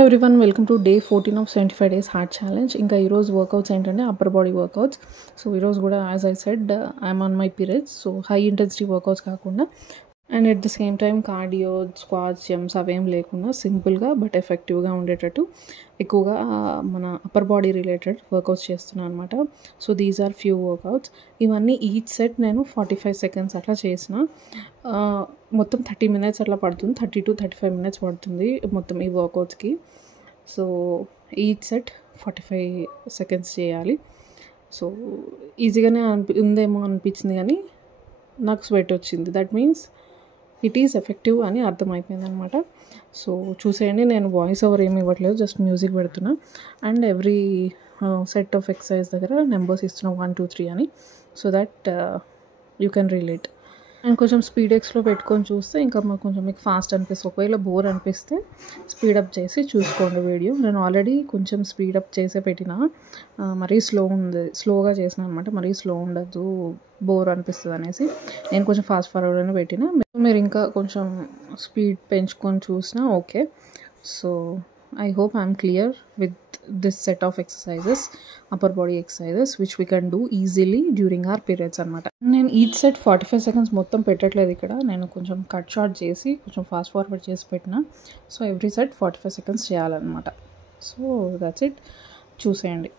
Hello everyone, welcome to day 14 of 75 days heart challenge. ఇంకా ఈరోజు workouts ఏంటంటే upper body workouts. So ఈరోజు కూడా as I said I'm on my periods, so high intensity workouts కాకుండా and at the same time cardio, squats, jumps అవేం లేకుండా సింపుల్గా but ఎఫెక్టివ్గా ఉండేటట్టు ఎక్కువగా మన అప్పర్ బాడీ రిలేటెడ్ వర్కౌట్స్ చేస్తున్నాను అనమాట. So these are few workouts. ఇవన్నీ ఈచ్ సెట్ నేను 45 సెకండ్స్ అట్లా చేసిన. మొత్తం 30 మినిట్స్ అట్లా పడుతుంది, 30 to 35 మినిట్స్ పడుతుంది మొత్తం ఈ వర్కౌట్స్కి. సో ఈచ్ సెట్ 45 సెకండ్స్ చేయాలి. సో ఈజీగానే ఉందేమో అనిపించింది, కానీ నాకు స్వెట్ వచ్చింది. That means it is effective అని అర్థమైపోయింది అనమాట. సో చూసేయండి, నేను వాయిస్ ఓవర్ ఏమి ఇవ్వట్లేదు, జస్ట్ మ్యూజిక్ పెడుతున్నా. And every set of exercise దగ్గర నెంబర్స్ ఇస్తున్నా 1 2 3 అని, so that you can relate. And కొంచెం స్పీడ్ ఎక్స్లో పెట్టుకొని చూస్తే ఇంకా కొంచెం మీకు ఫాస్ట్ అనిపిస్తుంది. ఒకవేళ బోర్ అనిపిస్తే స్పీడప్ చేసి చూసుకోండి వీడియో. నేను ఆల్రెడీ కొంచెం స్పీడప్ చేసే పెట్టిన, మరీ స్లోగా చేసిన అనమాట. మరీ స్లో ఉండదు, బోర్ అనిపిస్తుంది అనేసి నేను కొంచెం ఫాస్ట్ ఫార్వర్డ్ అని పెట్టిన. మీరు ఇంకా కొంచెం స్పీడ్ పెంచుకొని చూసినా okay. So I hope I'm clear with this set of exercises, upper body exercises, which we can do easily during our periods అనమాట. నేను ఈచ్ సెట్ 45 సెకండ్స్ మొత్తం పెట్టట్లేదు ఇక్కడ, నేను కొంచెం కట్ షార్ట్ చేసి కొంచెం ఫాస్ట్ ఫార్వర్డ్ చేసి పెట్టిన. సో ఎవ్రీ సెట్ 45 సెకండ్స్ చేయాలన్నమాట. సో దట్స్ ఇట్, చూసేయండి.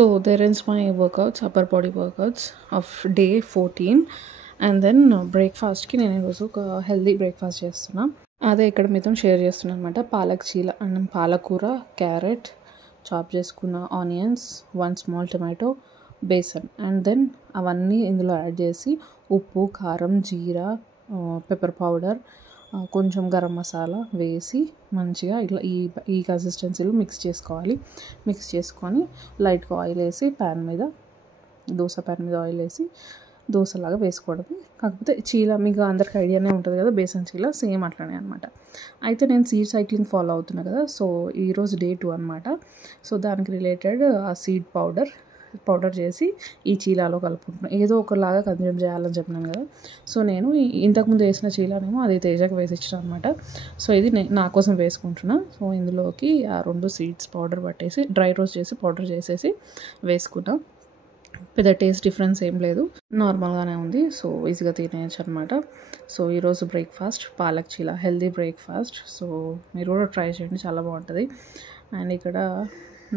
So there ends my workouts, upper body workouts of day 14. And then బ్రేక్ఫాస్ట్కి నేను ఈరోజు ఒక హెల్దీ బ్రేక్ఫాస్ట్ చేస్తున్నా. అదే ఇక్కడ మీతో షేర్ చేస్తున్నాను అనమాట. పాలక్ చీల అండ్ పాలకూర, క్యారెట్, చాప్ చేసుకున్న onions, 1 small tomato, besan and then అవన్నీ ఇందులో యాడ్ చేసి ఉప్పు, కారం, జీరా, పెప్పర్ పౌడర్, కొంచెం గరం మసాలా వేసి మంచిగా ఇట్లా ఈ కన్సిస్టెన్సీలో మిక్స్ చేసుకోవాలి. మిక్స్ చేసుకొని లైట్గా ఆయిల్ వేసి దోశ ప్యాన్ మీద ఆయిల్ వేసి దోశలాగా వేసుకోవడమే. కాకపోతే చీల మీకు అందరికి ఐడియానే ఉంటుంది కదా, బేసన్ చీల సేమ్ అట్లనే అనమాట. అయితే నేను సీడ్ సైక్లింగ్ ఫాలో అవుతున్నా కదా, సో ఈరోజు డే 2 అనమాట. సో దానికి రిలేటెడ్ ఆ సీడ్ పౌడర్ చేసి ఈ చీలాలో కలుపుకుంటున్నాను. ఏదో ఒకలాగా కన్జ్యూమ్ చేయాలని చెప్పినాను కదా, సో నేను ఇంతకుముందు వేసిన చీలానేమో అది తేజకి వేసి ఇచ్చిన అనమాట. సో ఇది నా కోసం వేసుకుంటున్నా. సో ఇందులోకి ఆ 2 సీడ్స్ పౌడర్ పట్టేసి డ్రై రోస్ట్ చేసి పౌడర్ చేసేసి వేసుకున్నా. పెద్ద టేస్ట్ డిఫరెన్స్ ఏం లేదు, నార్మల్గానే ఉంది. సో ఈజీగా తినేయచ్చు అనమాట. సో ఈరోజు breakfast palak cheela, healthy breakfast. So మీరు కూడా ట్రై చేయండి, చాలా బాగుంటుంది. అండ్ ఇక్కడ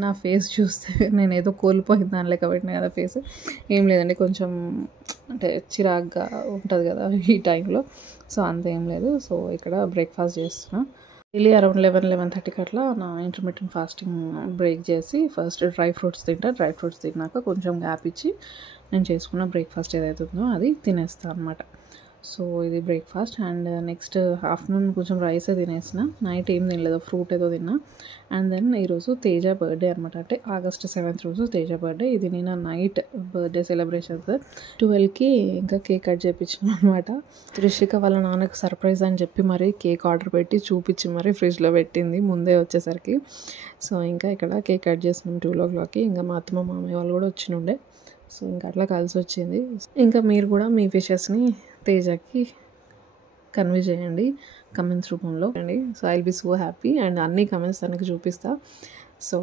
నా ఫేస్ చూస్తే నేను ఏదో కోల్పోయిన దాని లెక్క పెట్టినా కదా ఫేస్. ఏం లేదండి, కొంచెం అంటే చిరాగ్గా ఉంటుంది కదా ఈ టైంలో, సో అంతేం లేదు. సో ఇక్కడ బ్రేక్ఫాస్ట్ చేస్తున్నా. డైలీ అరౌండ్ 11-11:30కి అట్లా నా ఇంటర్మీడియట్ ఫాస్టింగ్ బ్రేక్ చేసి ఫస్ట్ డ్రై ఫ్రూట్స్ తిన్నాక కొంచెం గ్యాప్ ఇచ్చి నేను చేసుకున్న బ్రేక్ఫాస్ట్ ఏదైతే ఉందో అది తినేస్తాను అనమాట. సో ఇది బ్రేక్ఫాస్ట్. అండ్ నెక్స్ట్ ఆఫ్టర్నూన్ కొంచెం రైసే తినేసిన, నైట్ ఏం తినలేదు, ఫ్రూట్ ఏదో తిన్నా. అండ్ దెన్ ఈరోజు తేజ బర్త్డే అనమాట. అంటే August 7th రోజు తేజ బర్త్డే. ఇది నేను నైట్ బర్త్డే సెలబ్రేషన్స్ 12కి ఇంకా కేక్ కట్ చేయించిన అనమాట. త్రిషిక వాళ్ళ నాన్నకు సర్ప్రైజ్ అని చెప్పి మరి కేక్ ఆర్డర్ పెట్టి చూపించి మరి ఫ్రిడ్జ్లో పెట్టింది ముందే వచ్చేసరికి. సో ఇంకా ఇక్కడ కేక్ కట్ చేసినాం 12 o'clockకి. ఇంకా మా అత్తమ్మ మామయ్య వాళ్ళు కూడా వచ్చినుండే. సో ఇంకా అట్లా కలిసి వచ్చింది. ఇంకా మీరు కూడా మీ విషెస్ని తేజకి కన్వే చేయండి కమెంట్స్ రూపంలో అండి. So I will be so happy. And అన్ని కమెంట్స్ తనకి చూపిస్తా. సో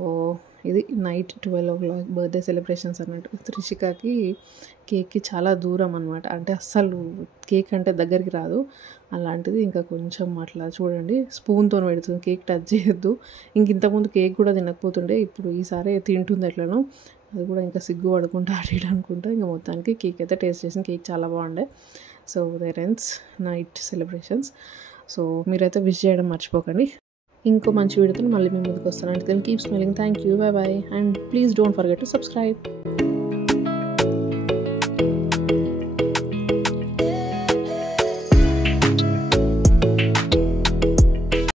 ఇది నైట్ 12 o'clock బర్త్డే సెలబ్రేషన్స్ అన్నట్టు. త్రిషికకి కేక్కి చాలా దూరం అనమాట, అంటే అస్సలు కేక్ అంటే దగ్గరికి రాదు. అలాంటిది ఇంకా కొంచెం అట్లా చూడండి స్పూన్తో పెడుతుంది, కేక్ టచ్ చేయొద్దు. ఇంతకుముందు కేక్ కూడా తినకపోతుండే, ఇప్పుడు ఈసారి తింటుంది ఎట్లనో. అది కూడా ఇంకా సిగ్గు పడుకుంటా అడిగి అనుకుంటా. ఇంకా మొత్తానికి కేక్ అయితే టేస్ట్ చేసిన కేక్ చాలా బాగుండే. So there ends night celebrations. So మీరైతే విష్ చేయడం మర్చిపోకండి. ఇంకో మంచి వీడియోతో మళ్ళీ మేము ముందుకు వస్తాను. అంటే keep smiling. Thank you, by by. And please don't forget to subscribe.